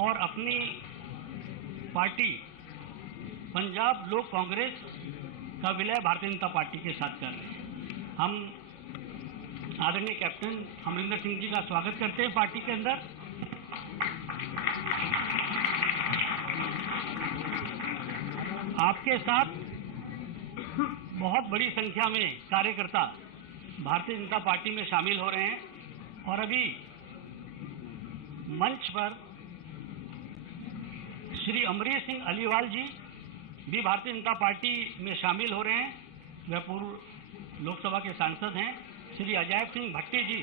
और अपनी पार्टी पंजाब लोक कांग्रेस का विलय भारतीय जनता पार्टी के साथ कर रहे हैं। हम आदरणीय कैप्टन अमरिंदर सिंह जी का स्वागत करते हैं पार्टी के अंदर। आपके साथ बहुत बड़ी संख्या में कार्यकर्ता भारतीय जनता पार्टी में शामिल हो रहे हैं और अभी मंच पर श्री अमरींदर सिंह अलीवाल जी भी भारतीय जनता पार्टी में शामिल हो रहे हैं। वह पूर्व लोकसभा के सांसद हैं। श्री अजय सिंह भट्टी जी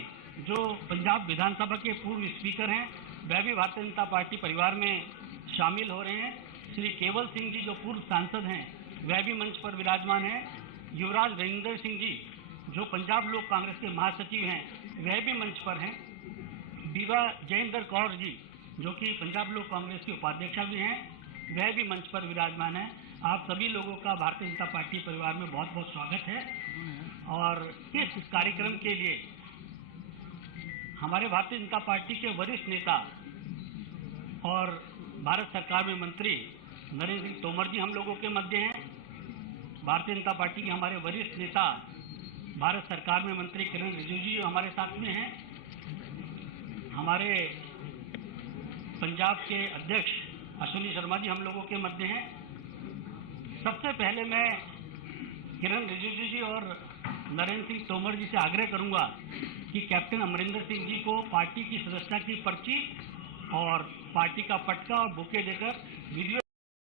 जो पंजाब विधानसभा के पूर्व स्पीकर हैं, वह भी भारतीय जनता पार्टी परिवार में शामिल हो रहे हैं। श्री केवल सिंह जी जो पूर्व सांसद हैं, वह भी मंच पर विराजमान हैं। युवराज रविंदर सिंह जी जो पंजाब लोक कांग्रेस के महासचिव हैं, वह भी मंच पर हैं। बीबा जयेंद्र कौर जी जो कि पंजाब लोक कांग्रेस के उपाध्यक्ष भी हैं, वह भी मंच पर विराजमान हैं। आप सभी लोगों का भारतीय जनता पार्टी परिवार में बहुत बहुत स्वागत है। और इस कार्यक्रम के लिए हमारे भारतीय जनता पार्टी के वरिष्ठ नेता और भारत सरकार में मंत्री नरेंद्र सिंह तोमर जी हम लोगों के मध्य हैं। भारतीय जनता पार्टी के हमारे वरिष्ठ नेता भारत सरकार में मंत्री किरण रिजिजू जी हमारे साथ में हैं। हमारे पंजाब के अध्यक्ष अश्विनी शर्मा जी हम लोगों के मध्य हैं। सबसे पहले मैं किरण रिजिजू जी और नरेंद्र सिंह तोमर जी से आग्रह करूंगा कि कैप्टन अमरिंदर सिंह जी को पार्टी की सदस्यता की पर्ची और पार्टी का पटका और बुके देकर वीडियो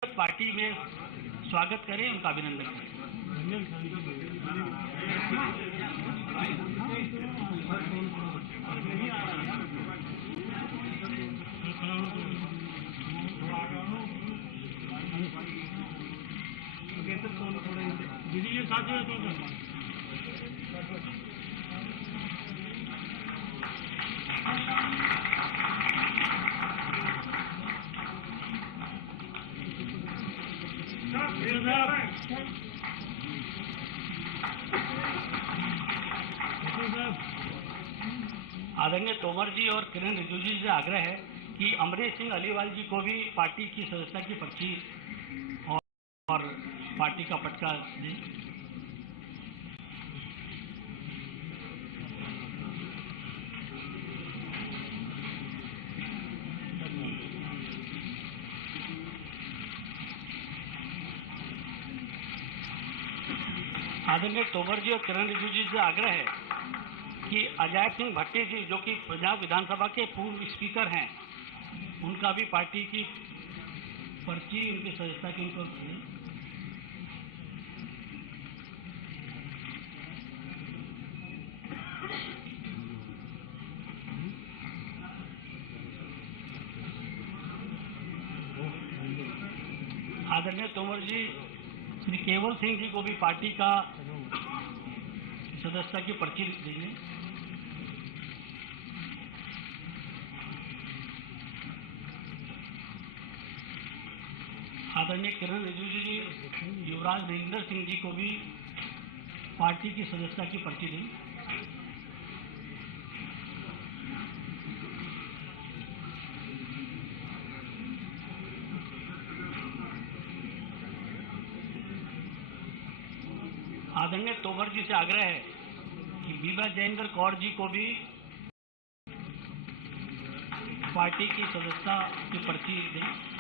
पार्टी में स्वागत करें, उनका अभिनंदन करें। आदरणीय तोमर जी और किरण रिजिजू जी से आग्रह है कि अमरींदर सिंह अलीवाल जी को भी पार्टी की सदस्यता की पर्ची और पार्टी का पटका दें। आदरणीय तोमर जी और किरण रिजिजू जी से आग्रह है कि अजय सिंह भट्टी जी जो कि पंजाब विधानसभा के पूर्व स्पीकर हैं, उनका भी पार्टी की पर्ची उनकी सदस्यता की उनको आदरणीय तोमर जी श्री केवल सिंह जी को भी पार्टी का सदस्यता की पर्ची देंगे। आदरणीय किरण रिजिजू जी युवराज रविंदर सिंह जी को भी पार्टी की सदस्यता की पर्ची दें। आदरणीय तोमर जी से आग्रह है कि बीबा जयेंद्र कौर जी को भी पार्टी की सदस्यता की पर्ची दें।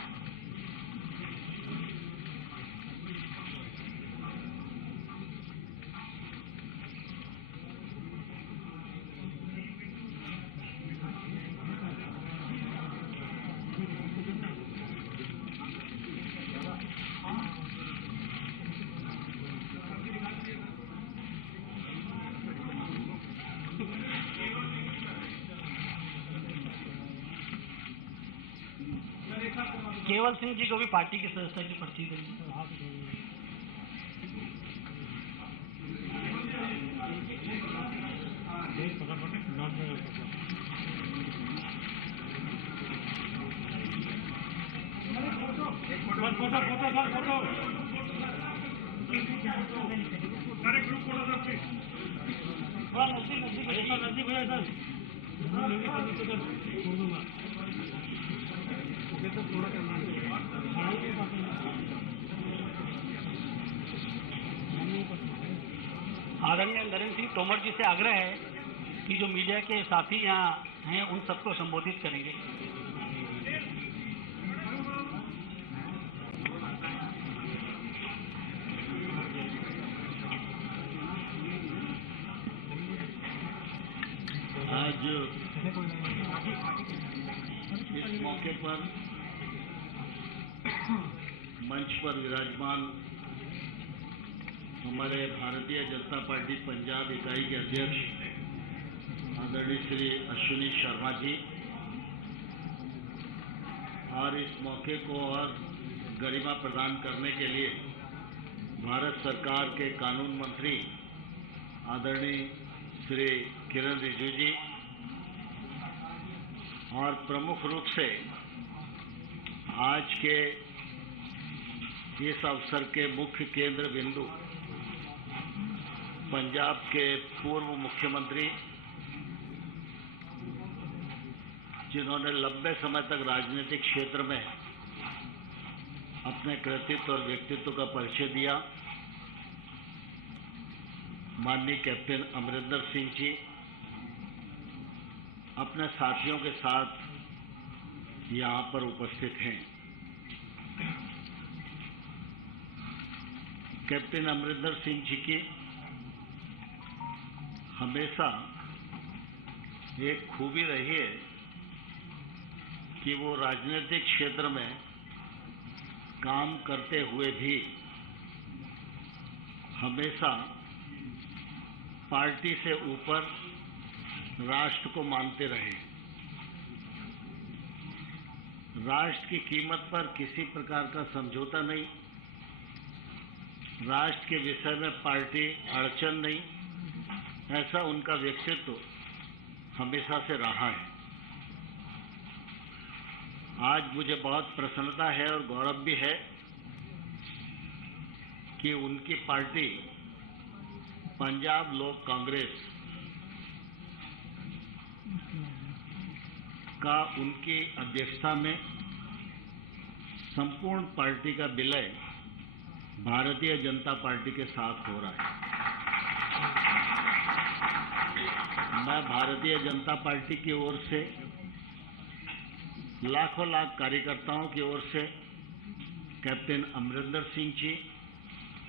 केवल सिंह जी को भी पार्टी की सदस्यता की पर्ची देंगे। नजदीक आदरणीय नरेंद्र सिंह तोमर जी से आग्रह है कि जो मीडिया के साथी यहाँ हैं उन सबको संबोधित करेंगे। आज इस मौके पर मंच पर विराजमान हमारे भारतीय जनता पार्टी पंजाब इकाई के अध्यक्ष आदरणीय श्री अश्विनी शर्मा जी और इस मौके को और गरिमा प्रदान करने के लिए भारत सरकार के कानून मंत्री आदरणीय श्री किरण रिजिजू जी और प्रमुख रूप से आज के इस अवसर के मुख्य केंद्र बिंदु पंजाब के पूर्व मुख्यमंत्री जिन्होंने लंबे समय तक राजनीतिक क्षेत्र में अपने कृतित्व और व्यक्तित्व का परिचय दिया, माननीय कैप्टन अमरिंदर सिंह जी अपने साथियों के साथ यहाँ पर उपस्थित हैं। कैप्टन अमरिंदर सिंह जी की हमेशा एक खूबी रही है कि वो राजनीतिक क्षेत्र में काम करते हुए भी हमेशा पार्टी से ऊपर राष्ट्र को मानते रहे। राष्ट्र की कीमत पर किसी प्रकार का समझौता नहीं, राष्ट्र के विषय में पार्टी अड़चन नहीं, ऐसा उनका व्यक्तित्व हमेशा से रहा है। आज मुझे बहुत प्रसन्नता है और गौरव भी है कि उनकी पार्टी पंजाब लोक कांग्रेस का उनकी अध्यक्षता में संपूर्ण पार्टी का विलय भारतीय जनता पार्टी के साथ हो रहा है। मैं भारतीय जनता पार्टी की ओर से लाखों लाख कार्यकर्ताओं की ओर से कैप्टन अमरिंदर सिंह जी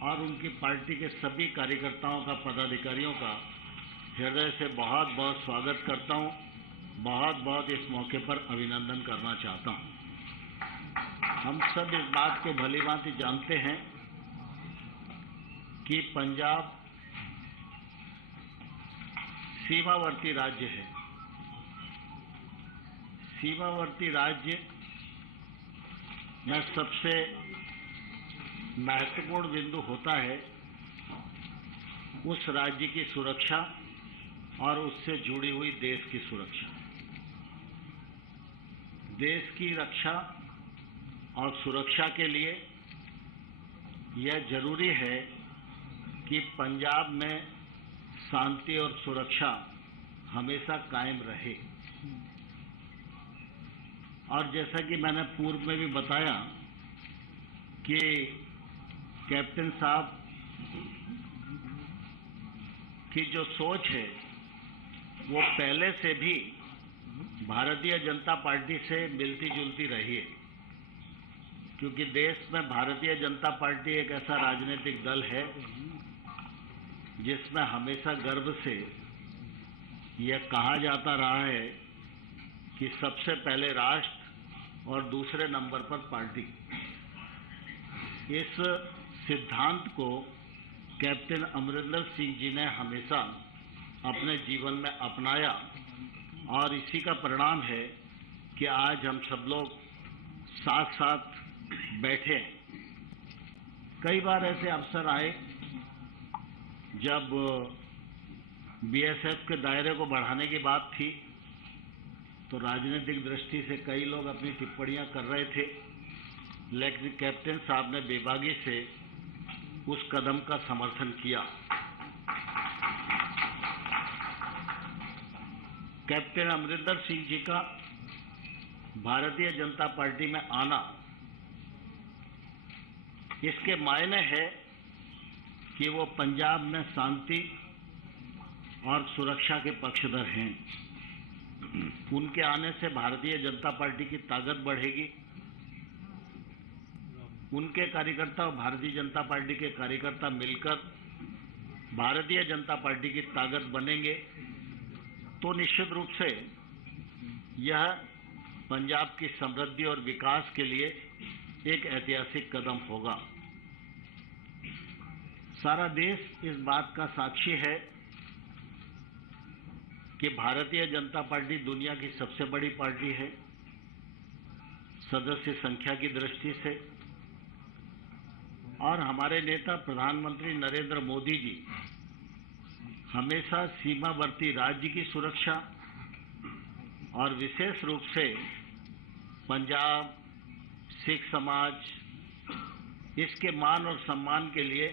और उनकी पार्टी के सभी कार्यकर्ताओं का, पदाधिकारियों का हृदय से बहुत बहुत स्वागत करता हूं, बहुत बहुत इस मौके पर अभिनंदन करना चाहता हूं। हम सब इस बात को भली भांति जानते हैं कि पंजाब सीमावर्ती राज्य है। सीमावर्ती राज्य में सबसे महत्वपूर्ण बिंदु होता है उस राज्य की सुरक्षा और उससे जुड़ी हुई देश की सुरक्षा। देश की रक्षा और सुरक्षा के लिए यह जरूरी है कि पंजाब में शांति और सुरक्षा हमेशा कायम रहे। और जैसा कि मैंने पूर्व में भी बताया कि कैप्टन साहब की जो सोच है वो पहले से भी भारतीय जनता पार्टी से मिलती जुलती रही है, क्योंकि देश में भारतीय जनता पार्टी एक ऐसा राजनीतिक दल है जिसमें हमेशा गर्व से यह कहा जाता रहा है कि सबसे पहले राष्ट्र और दूसरे नंबर पर पार्टी। इस सिद्धांत को कैप्टन अमरिंदर सिंह जी ने हमेशा अपने जीवन में अपनाया और इसी का परिणाम है कि आज हम सब लोग साथ साथ बैठे हैं। कई बार ऐसे अवसर आए जब बीएसएफ के दायरे को बढ़ाने की बात थी, तो राजनीतिक दृष्टि से कई लोग अपनी टिप्पणियां कर रहे थे, लेकिन कैप्टन साहब ने बेबागी से उस कदम का समर्थन किया। कैप्टन अमरिंदर सिंह जी का भारतीय जनता पार्टी में आना, इसके मायने है कि वो पंजाब में शांति और सुरक्षा के पक्षधर हैं। उनके आने से भारतीय जनता पार्टी की ताकत बढ़ेगी। उनके कार्यकर्ता और भारतीय जनता पार्टी के कार्यकर्ता मिलकर भारतीय जनता पार्टी की ताकत बनेंगे तो निश्चित रूप से यह पंजाब की समृद्धि और विकास के लिए एक ऐतिहासिक कदम होगा। सारा देश इस बात का साक्षी है कि भारतीय जनता पार्टी दुनिया की सबसे बड़ी पार्टी है। सदस्य संख्या की दृष्टि से और हमारे नेता प्रधानमंत्री नरेंद्र मोदी जी हमेशा सीमावर्ती राज्य की सुरक्षा और विशेष रूप से पंजाब, सिख समाज इसके मान और सम्मान के लिए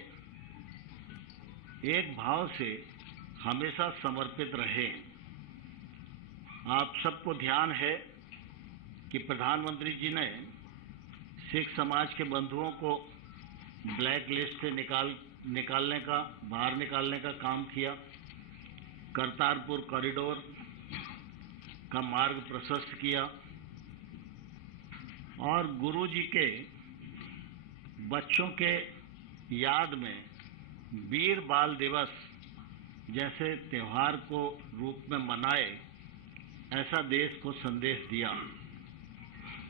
एक भाव से हमेशा समर्पित रहे। आप सबको ध्यान है कि प्रधानमंत्री जी ने सिख समाज के बंधुओं को ब्लैक लिस्ट से बाहर निकालने का काम किया। करतारपुर कॉरिडोर का मार्ग प्रशस्त किया और गुरु जी के बच्चों के याद में वीर बाल दिवस जैसे त्योहार को रूप में मनाए, ऐसा देश को संदेश दिया।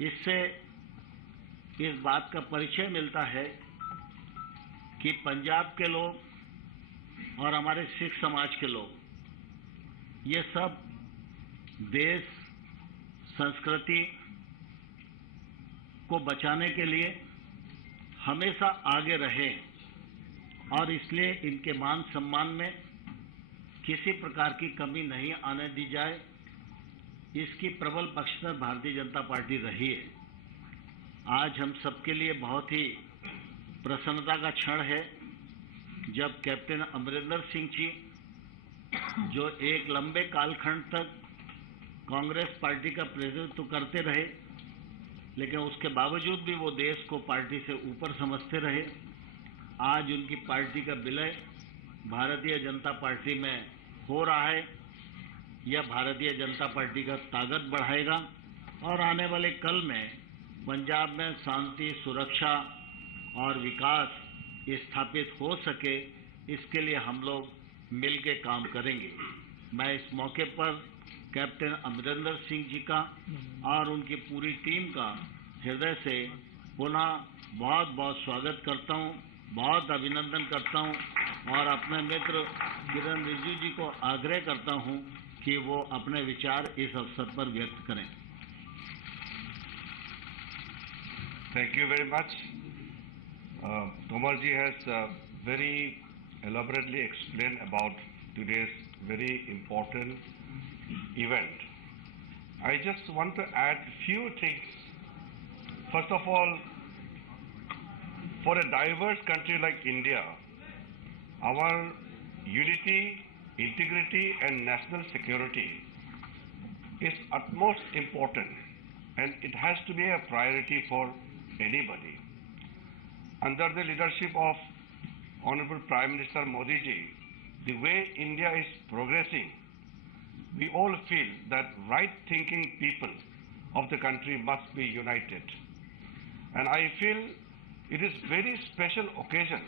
इससे इस बात का परिचय मिलता है कि पंजाब के लोग और हमारे सिख समाज के लोग ये सब देश संस्कृति को बचाने के लिए हमेशा आगे रहे और इसलिए इनके मान सम्मान में किसी प्रकार की कमी नहीं आने दी जाए, इसकी प्रबल पक्षधर भारतीय जनता पार्टी रही है। आज हम सबके लिए बहुत ही प्रसन्नता का क्षण है जब कैप्टन अमरिंदर सिंह जी, जो एक लंबे कालखंड तक कांग्रेस पार्टी का प्रतिनिधित्व करते रहे, लेकिन उसके बावजूद भी वो देश को पार्टी से ऊपर समझते रहे, आज उनकी पार्टी का विलय भारतीय जनता पार्टी में हो रहा है। यह भारतीय जनता पार्टी का ताकत बढ़ाएगा और आने वाले कल में पंजाब में शांति, सुरक्षा और विकास स्थापित हो सके, इसके लिए हम लोग मिल के काम करेंगे। मैं इस मौके पर कैप्टन अमरिंदर सिंह जी का और उनकी पूरी टीम का हृदय से पुनः बहुत बहुत स्वागत करता हूं, बहुत अभिनंदन करता हूं और अपने मित्र किरण रिजिजू जी को आग्रह करता हूं कि वो अपने विचार इस अवसर पर व्यक्त करें। Thank you very much. Tomar ji has very elaborately explained about today's very important event. I just want to add few things. First of all, for a diverse country like India, our unity, integrity and national security is utmost important, and it has to be a priority for anybody. Under the leadership of Honorable Prime Minister Modi ji, the way India is progressing, we all feel that right-thinking people of the country must be united. And I feel it is very special occasion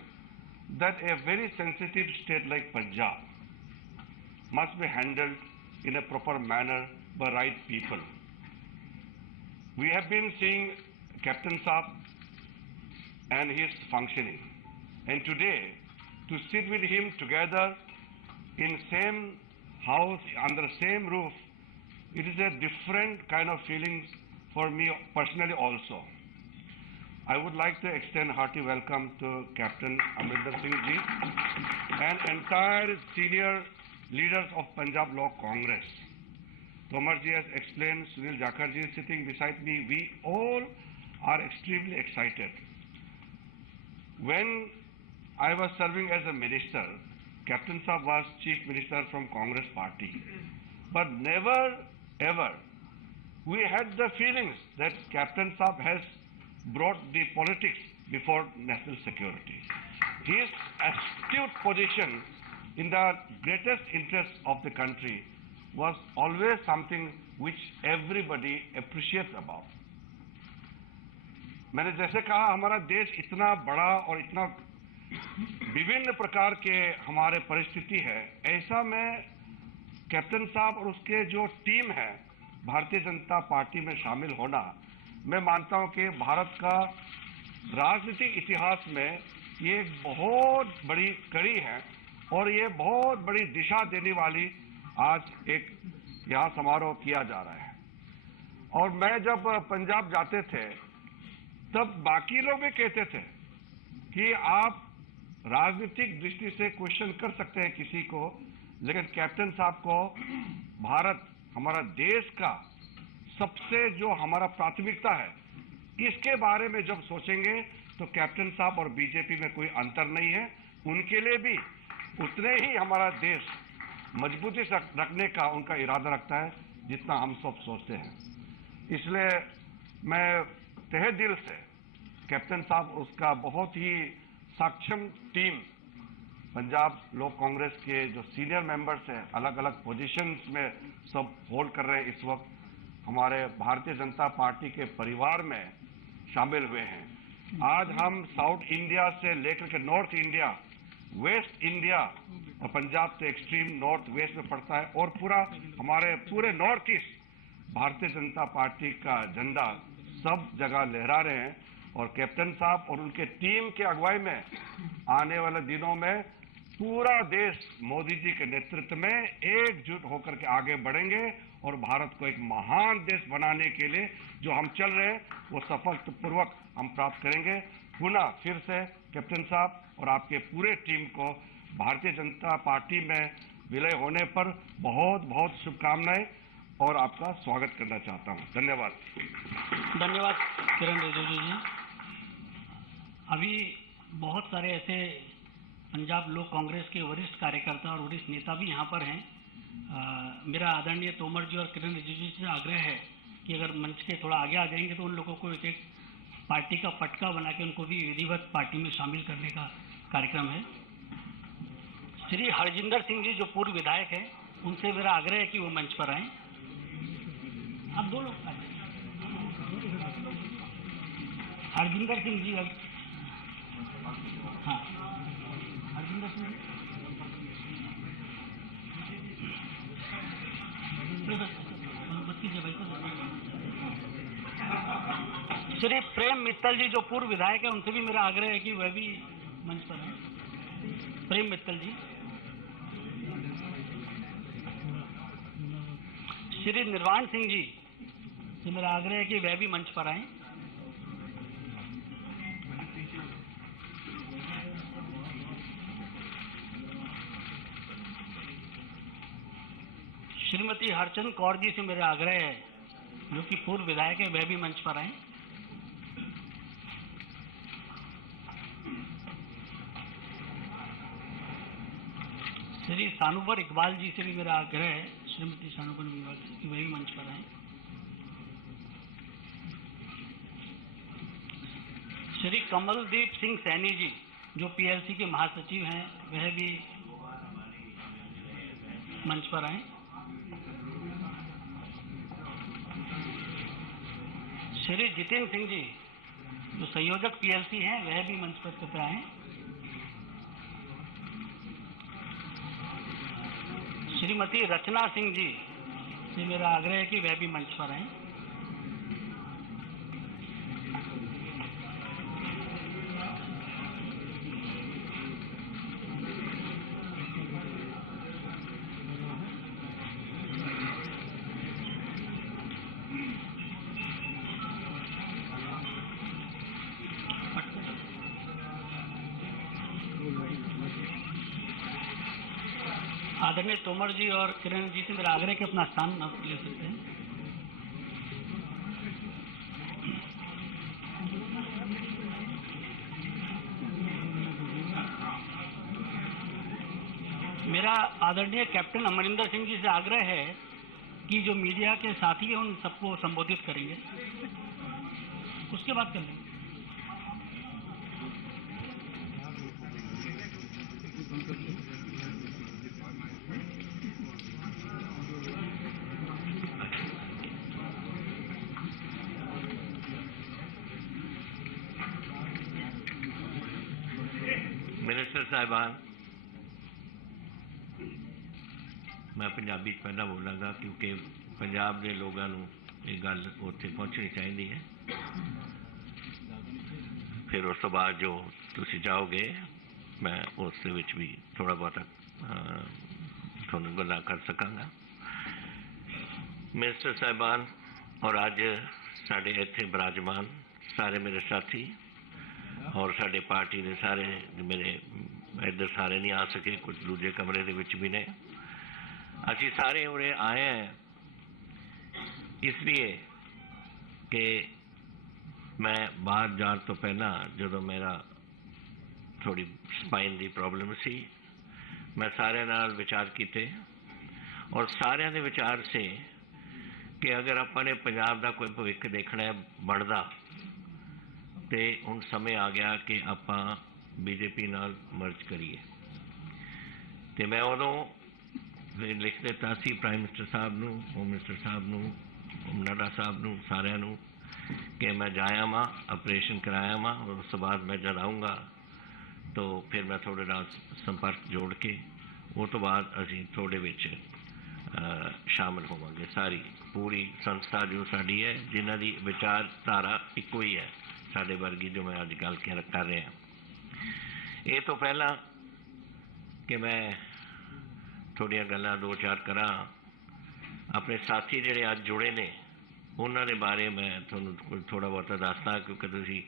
that a very sensitive state like Punjab must be handled in a proper manner by right people. We have been seeing Captain Saab and his functioning. And today, to sit with him together in same house, under same roof, it is a different kind of feelings for me personally also. I would like to extend hearty welcome to Captain Amrinder Singh ji and entire senior leaders of Punjab Law Congress. Tomar ji has explained, Sunil Jakar ji is sitting beside me. We all are extremely excited. When I was serving as a minister, Captain Saab was Chief Minister from Congress Party. But never ever we had the feelings that Captain Saab has brought the politics before national security. His astute position in the greatest interest of the country was always something which everybody appreciates about. मैंने जैसे कहा, हमारा देश इतना बड़ा और इतना विभिन्न प्रकार के हमारे परिस्थिति है, ऐसा में कैप्टन साहब और उसके जो टीम है भारतीय जनता पार्टी में शामिल होना, मैं मानता हूं कि भारत का राजनीतिक इतिहास में ये एक बहुत बड़ी कड़ी है और ये बहुत बड़ी दिशा देने वाली आज एक यहाँ समारोह किया जा रहा है। और मैं जब पंजाब जाते थे तब बाकी लोग भी कहते थे कि आप राजनीतिक दृष्टि से क्वेश्चन कर सकते हैं किसी को, लेकिन कैप्टन साहब को भारत, हमारा देश का सबसे जो हमारा प्राथमिकता है, इसके बारे में जब सोचेंगे तो कैप्टन साहब और बीजेपी में कोई अंतर नहीं है। उनके लिए भी उतने ही हमारा देश मजबूती से रखने का उनका इरादा रखता है जितना हम सब सोचते हैं। इसलिए मैं तहे दिल से कैप्टन साहब, उसका बहुत ही सक्षम टीम, पंजाब लोक कांग्रेस के जो सीनियर मेंबर्स हैं, अलग अलग पोजीशंस में सब होल्ड कर रहे हैं, इस वक्त हमारे भारतीय जनता पार्टी के परिवार में शामिल हुए हैं। आज हम साउथ इंडिया से लेकर के नॉर्थ इंडिया, वेस्ट इंडिया और पंजाब से एक्सट्रीम नॉर्थ वेस्ट में पड़ता है और पूरा हमारे पूरे north east Bharatiya Janata party का झंडा सब जगह लहरा रहे हैं। और कैप्टन साहब और उनके टीम के अगुवाई में आने वाले दिनों में पूरा देश मोदी जी के नेतृत्व में एकजुट होकर के आगे बढ़ेंगे और भारत को एक महान देश बनाने के लिए जो हम चल रहे हैं वो सफलतापूर्वक हम प्राप्त करेंगे। पुनः फिर से कैप्टन साहब और आपके पूरे टीम को भारतीय जनता पार्टी में विलय होने पर बहुत बहुत शुभकामनाएं और आपका स्वागत करना चाहता हूं। धन्यवाद। धन्यवाद किरण रिजिजू जी। अभी बहुत सारे ऐसे पंजाब लोक कांग्रेस के वरिष्ठ कार्यकर्ता और वरिष्ठ नेता भी यहाँ पर हैं। मेरा आदरणीय तोमर जी और किरण रिजिजू से आग्रह है कि अगर मंच के थोड़ा आगे आ जाएंगे तो उन लोगों को एक एक पार्टी का पटका बना के उनको भी विधिवत पार्टी में शामिल करने का कार्यक्रम है। श्री हरजिंदर सिंह जी जो पूर्व विधायक हैं, उनसे मेरा आग्रह है कि वो मंच पर आएं। आप दो लोग हरजिंदर सिंह जी, हाँ हरजिंदर सिंह श्री प्रेम मित्तल जी जो पूर्व विधायक है, उनसे भी मेरा आग्रह है कि वह भी मंच पर हैं। प्रेम मित्तल जी। श्री निर्वाण सिंह जी से मेरा आग्रह है कि वह भी मंच पर आएं। श्रीमती हरचंद कौर जी से मेरा आग्रह है, जो कि पूर्व विधायक है, वह भी मंच पर आएं। श्री सानुबर इकबाल जी से भी मेरा आग्रह है, श्रीमती सानुबर इकबाल जी की वह भी मंच पर आएं। श्री कमलदीप सिंह सैनी जी जो पीएलसी के महासचिव हैं, वह भी मंच पर आएं। श्री जितेंद्र सिंह जी जो संयोजक पीएलसी हैं, वह भी मंच पर कृपया आएं। श्रीमती रचना सिंह जी से मेरा आग्रह है कि वह भी मंच पर आएं। आदरणीय तोमर जी और किरण जी से मेरा आग्रह कि अपना स्थान आप ले सकते हैं। मेरा आदरणीय कैप्टन अमरिंदर सिंह जी से आग्रह है कि जो मीडिया के साथी हैं उन सबको संबोधित करेंगे, उसके बाद कर लेंगे। मिनिस्टर साहिबान, मैं पंजाबी पहला बोलांगा क्योंकि पंजाब के लोगों को ये गल उत्थे पहुँचनी चाहिए है। फिर उस तो बाद जो तुसी जाओगे मैं उस भी थोड़ा बहुत थोड़ा गल्लां कर सकांगा। मिनिस्टर साहिबान और अज साढ़े इत्थे विराजमान सारे मेरे साथी और साढ़े पार्टी के सारे मेरे इधर सारे नहीं आ सके, कुछ दूजे कमरे के विच भी ने। असी सारे उरे आए हैं इसलिए कि मैं बाहर जाने तो पहला जो मेरा थोड़ी स्पाइन की प्रॉब्लम सी, मैं सारे नाल विचार किए और सारे के विचार से कि अगर अपने पंजाब का कोई भविष्य देखना है बनता तो हुण समय आ गया कि आप बीजेपी नाल मर्ज करिए। तो मैं उदों लिख दिता सी प्राइम मिनिस्टर साहब नूं, होम मिनिस्टर साहब नूं, नाडा साहब नूं, सारिਆਂ नूं कि मैं जाया वहाँ ऑपरेशन कराया वहाँ और उस बाद मैं जब आऊँगा तो फिर मैं थोड़े नाल संपर्क जोड़ के वो तो बाद असीं थोड़े विच शामिल होवांगे। सारी पूरी संस्था जो साड़ी है जिन्हां दी विचारधारा इक्को ही है साडे वर्गी जो मैं अज गल कर रहा हैं। ये तो पहला कि मैं थोड़िया गल्लां दो चार करा अपने साथी जिहड़े अज जुड़े ने उन्होंने बारे मैं थोड़ा थोड़ा बहुत दसदा क्योंकि तुसीं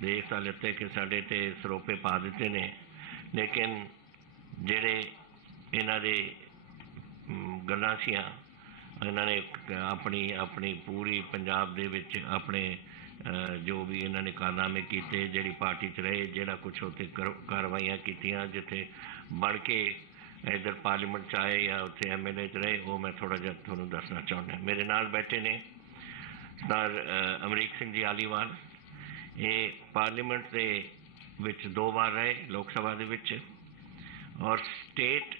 देख तो लेते कि साढ़े ते सरोपे पा दिते ने, लेकिन जिहड़े इन्हां दे गल्लां सीआं इन्होंने अपनी अपनी पूरी पंजाब दे विच अपने जो भी इन्होंने कारनामे किए, जिहड़ी पार्टी च रहे, जिहड़ा कुछ उत्थे कार्रवाइयां कीतियां, जिथे बन के इधर पार्लीमेंट च आए या उत्थे MLA च रहे, वो मैं थोड़ा जिहा तुहानूं दसना चाहुंदा। मेरे नाल बैठे ने सर अमरीक सिंह जी आलीवाल, ये पार्लीमेंट के विच 2 बार रहे लोक सभा दे विच और स्टेट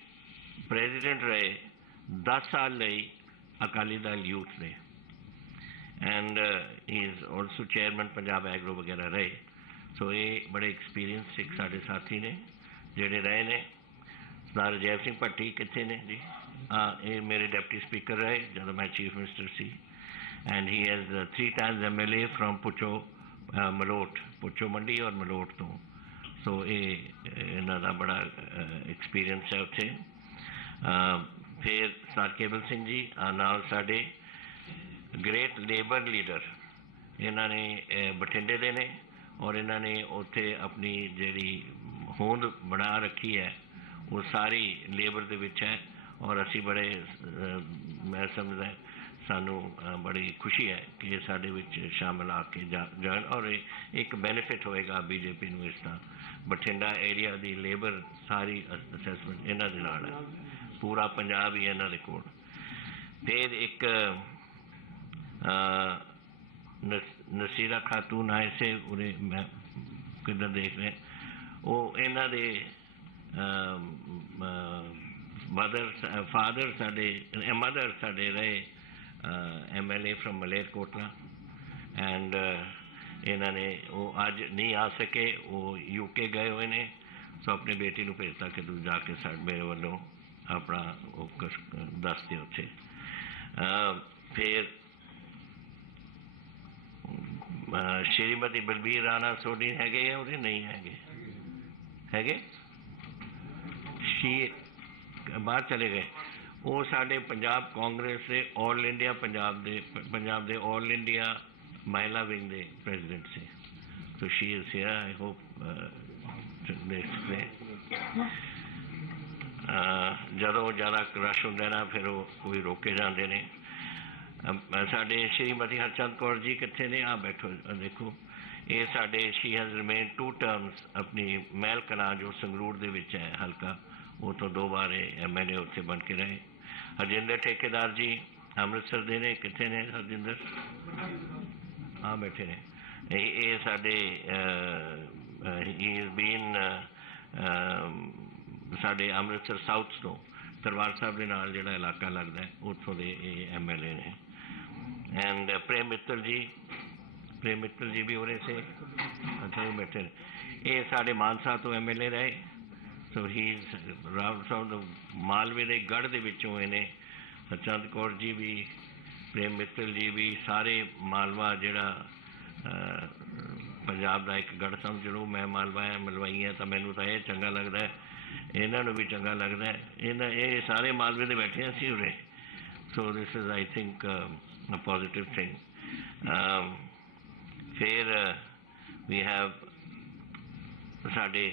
प्रेजिडेंट रहे 10 साल लई अकाली दल यूथ ने and he is also chairman Punjab agro वगैरह रहे। सो ये बड़े एक्सपीरियंस एक साढ़े साथी ने जोड़े रहे ने। सरदार अजैब सिंह भट्टी कितने ने जी? हाँ, ये मेरे डिप्टी स्पीकर रहे जब मैं chief minister see and he has 3 times MLA from Bhucho Malout, Bhucho Mandi और मलोट तो। सो ये इन्हां दा बड़ा एक्सपीरियंस है उत्थे। फिर सर केबल सिंह जी नाल साडे ग्रेट लेबर लीडर, इन्होंने बठिंडे दे ने और इन्होंने उत्थे अपनी जिहड़ी होंद बना रखी है वो सारी लेबर दे विच है और असी बड़े मैं समझदा सानू बड़ी खुशी है कि ये साडे विच शामिल आके जान और एक बेनिफिट होएगा बीजेपी नूं। इसदा बठिंडा एरिया दी लेबर सारी असैसमेंट इन्हां दे नाल है, पूरा पंजाब ही इन्हां दे कोल। फिर एक नसीरा खातून आए से उरे मैं किधर देख रहे वो इन्हां दे फादर साडे रहे MLA फ्रॉम मलेरकोटला एंड इन्होंने वो अज नहीं आ सके, वो UK गए हुए ने। सो अपनी बेटी को भेजता कि तू जाके मेरे वालों अपना वो दस दे उत्थे। फिर श्रीमती बलबीर राणा सोनी हैगे या उरे नहीं हैगे शी बाहर चले गए। वो साडे पंजाब कांग्रेस से all India Punjab they all India महिला विंग दे प्रेजिडेंट से। तो she is here, I hope जदों ज़्यादा रश होंदा ना फिर वो कोई रोके जाते हैं। साडे श्रीमती हरचंद कौर जी कितने ने? आ बैठो देखो, ये साडे शी हैज़ रिमेन 2 टर्म्स अपनी महल कलां जो संगरूर दे विच है हल्का, वो तो 2 बार MLA उत्थे बन के रहे। हरजिंदर ठेकेदार जी अमृतसर दे ने, कितने ने हरजिंदर? हाँ बैठे ने। ये साडे ही इज़ बीन साडे अमृतसर साउथ तो दरबार साहब के नाल जिहड़ा इलाका लगता है उत्थों दे MLA ने। एंड प्रेम मित्तल जी भी उरे से, अच्छा वो बैठे ने। ये साडे मानसा तो MLA रहे So he's around from the Malwe de Gad de vichon ene Chand Kaur ji भी प्रेम मित्तल जी भी सारे मालवा जिहड़ा पंजाब का एक गढ़ समझ लो मैं मालवा है मलवाई है तो मैनू तो यह चंगा लगता है इन्हों भी चंगा लगता है ये सारे मालवे दे बैठे असी उरे so this is I think a positive thing फिर वी हैव साडे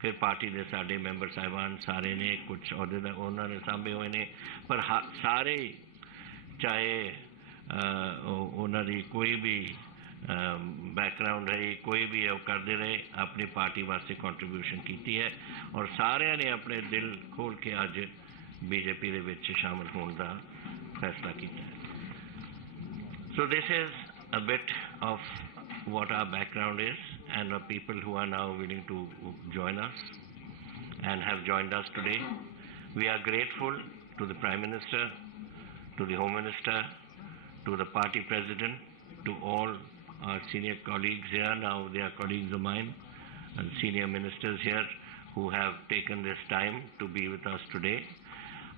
फिर पार्टी के साडे मैंबर साहिबान सारे ने कुछ अहुदे उन्होंने सांभे हुए ने पर सारे चाहे उन्होंने कोई भी बैकग्राउंड रही कोई भी करते रहे अपनी पार्टी वास्ते कंट्रीब्यूशन की है और सारे ने अपने दिल खोल के अज बीजेपी दे विच शामिल होने का फैसला किया है so this is a bit of what our background is and the people who are now willing to join us and have joined us today. We are grateful to the Prime Minister, to the Home Minister, to the party president, to all our senior colleagues here. Now they are colleagues of mine and senior ministers here who have taken this time to be with us today.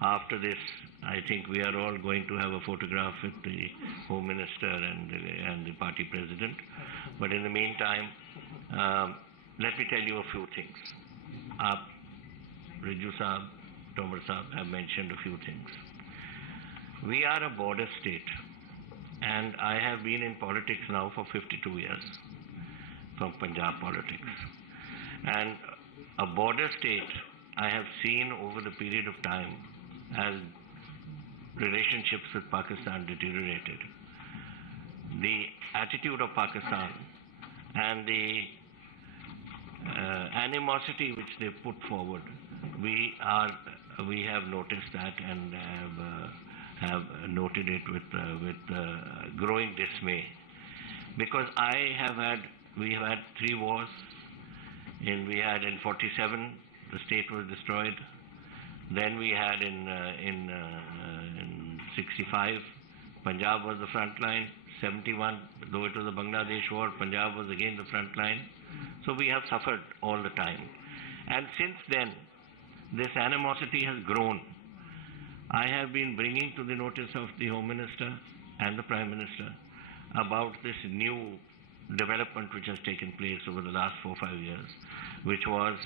After this, I think we are all going to have a photograph with the Home Minister and the party president. But in the meantime, let me tell you a few things. Riju Saab, Tomar Saab have mentioned a few things. We are a border state, and I have been in politics now for 52 years, from Punjab politics. And a border state, I have seen over the period of time as relationships with Pakistan deteriorated. The attitude of Pakistan and the animosity which they put forward, we have noticed that and have noted it with growing dismay. Because we have had 3 wars. We had in 47, the state was destroyed. Then we had in 65, Punjab was the front line. 71, though it was a Bangladesh war, Punjab was again the front line. So we have suffered all the time. And since then, this animosity has grown. I have been bringing to the notice of the Home Minister and the Prime Minister about this new development which has taken place over the last 4-5 years, which was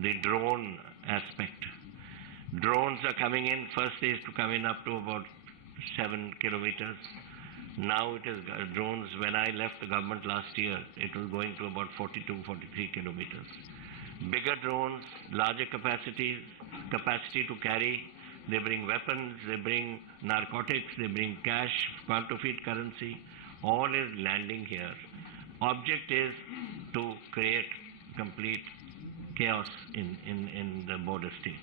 the drone aspect. Drones are coming in. First they used to come in up to about 7 kilometers. Now it is drones. When I left the government last year, it was going to about 42, 43 kilometers. Bigger drones, larger capacity to carry. They bring weapons, they bring narcotics, they bring cash, counterfeit currency. All is landing here. Object is to create complete chaos in the border state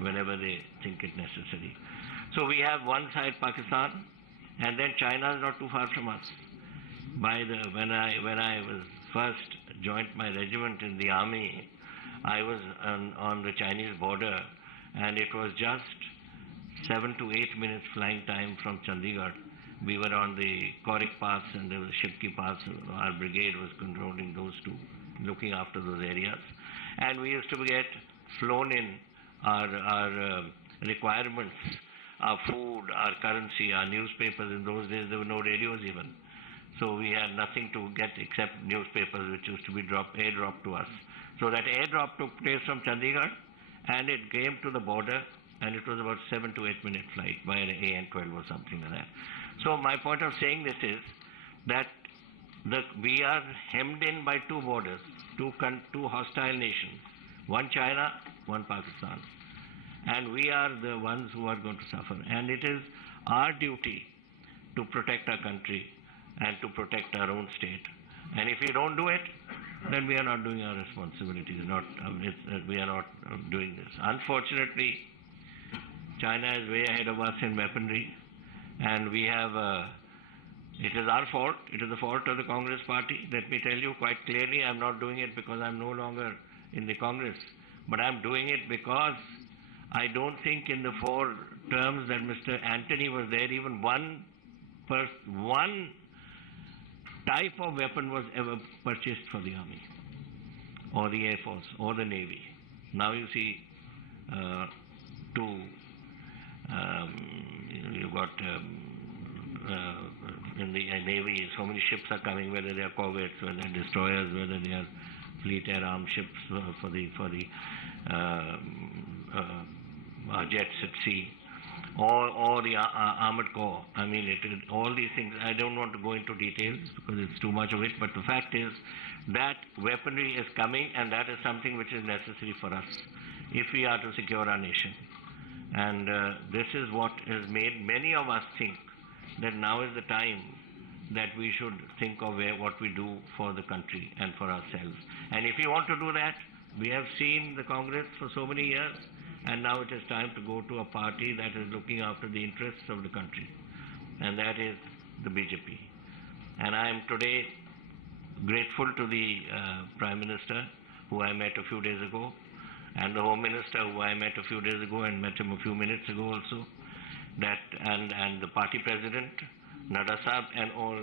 whenever they think it necessary. So we have one side Pakistan, and then China is not too far from us. When I was first joined my regiment in the army, I was on the Chinese border, and it was just 7 to 8 minutes flying time from Chandigarh. We were on the Korik Pass and there was Shipki Pass. Our brigade was controlling those two, looking after those areas. And we used to get flown in our requirements, our food, our currency, our newspapers. In those days, there were no radios even. So we had nothing to get except newspapers, which used to be airdropped to us. So that airdrop took place from Chandigarh, and it came to the border, and it was about 7 to 8 minute flight by an AN-12 or something like that. So my point of saying this is that we are hemmed in by 2 borders, 2 hostile nations, one China, one Pakistan. And we are the ones who are going to suffer. And it is our duty to protect our country and to protect our own state. And if we don't do it, then we are not doing our responsibilities. We are not doing this. Unfortunately, China is way ahead of us in weaponry, and we have, it is our fault, it is the fault of the Congress party. Let me tell you quite clearly, I am not doing it because I am no longer in the Congress, but I am doing it because I don't think in the 4 terms that Mr. Anthony was there, even one type of weapon was ever purchased for the Army, or the Air Force, or the Navy. Now you see to you've got in the Navy, so many ships are coming, whether they are corvettes, whether they are destroyers, whether they are fleet air armed ships for the jets at sea, or the armored corps. I mean, all these things. I don't want to go into details because it's too much of it. But the fact is that weaponry is coming, and that is something which is necessary for us if we are to secure our nation. And this is what has made many of us think that now is the time that we should think of what we do for the country and for ourselves. And if you want to do that, we have seen the Congress for so many years, and now it is time to go to a party that is looking after the interests of the country, and that is the BJP. And I am today grateful to the Prime Minister, who I met a few days ago, and the Home Minister, who I met a few days ago and met him a few minutes ago also, and the party President, Nadda Sahab, and all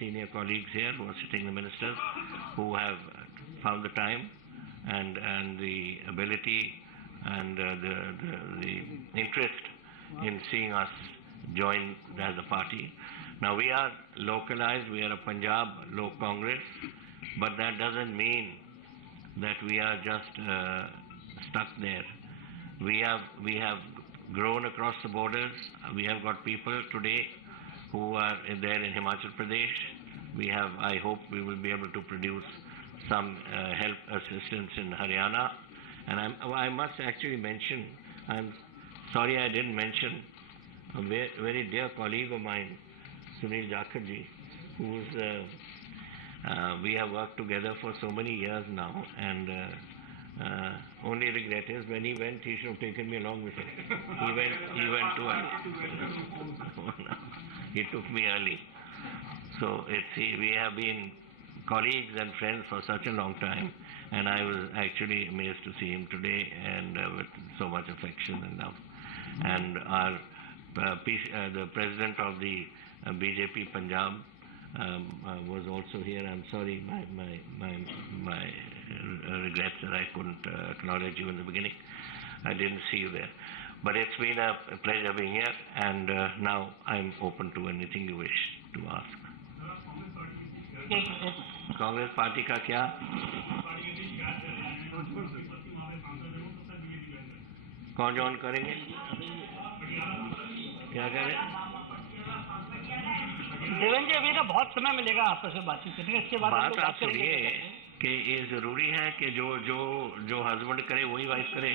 senior colleagues here who are sitting, the ministers, who have found the time and the ability and the interest in seeing us join as a party. Now we are localized, we are a Punjab Lok Congress, but that doesn't mean that we are just stuck there. We have grown across the borders. We have got people today who are there in Himachal Pradesh. We have, I hope we will be able to produce some help assistance in Haryana. And I must actually mention, I'm sorry I didn't mention a very dear colleague of mine, Sunil Jakharji, who's we have worked together for so many years now, and only regret is when he went, he should have taken me along with him. He went too early. He took me early. So we have been colleagues and friends for such a long time, and I was actually amazed to see him today, and with so much affection and love. And our the president of the BJP Punjab was also here. I'm sorry, my regrets that I couldn't acknowledge you in the beginning. I didn't see you there. But it's been a pleasure being here, and now I'm open to anything you wish to ask. Congress party का क्या? कौन join करेंगे? क्या करें? देवेंद्र जी, अभी ना बहुत समय मिलेगा आपस में बातचीत करने का। इसके बाद बात आप सुनिए कि ये जरूरी है कि जो हस्बैंड करे वही वाइफ करे।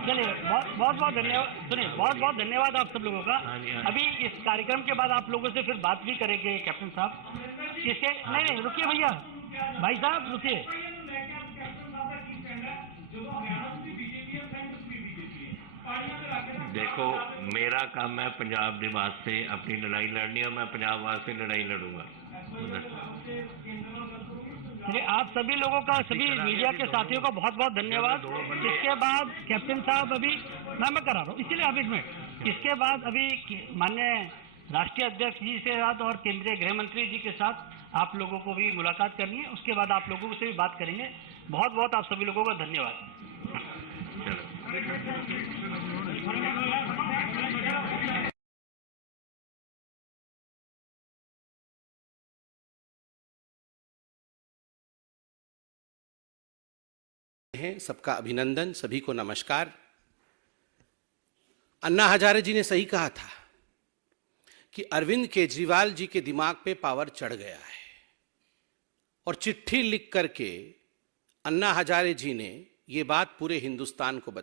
चलिए, बहुत धन्यवाद। सुनिए, बहुत धन्यवाद आप सब लोगों का। अभी इस कार्यक्रम के बाद आप लोगों से फिर बात भी करेंगे कैप्टन साहब। इसके नहीं रुकिए भैया, भाई साहब रुकिए। देखो, मेरा काम है पंजाब के वास्ते अपनी लड़ाई लड़नी है, मैं पंजाब वास्ते लड़ाई लड़ूंगा। आप सभी लोगों का, सभी मीडिया के साथियों का बहुत धन्यवाद। इसके बाद कैप्टन साहब अभी मैं करा रहा हूँ, इसीलिए आप इसमें इसके बाद अभी माननीय राष्ट्रीय अध्यक्ष जी से साथ और केंद्रीय गृह मंत्री जी के साथ आप लोगों को भी मुलाकात करनी है। उसके बाद आप लोगों से भी बात करेंगे। बहुत आप सभी लोगों का धन्यवाद। सबका अभिनंदन, सभी को नमस्कार। अन्ना हजारे जी ने सही कहा था कि अरविंद केजरीवाल जी के दिमाग पे पावर चढ़ गया है, और चिट्ठी लिख करके अन्ना हजारे जी ने ये बात पूरे हिंदुस्तान को बताई।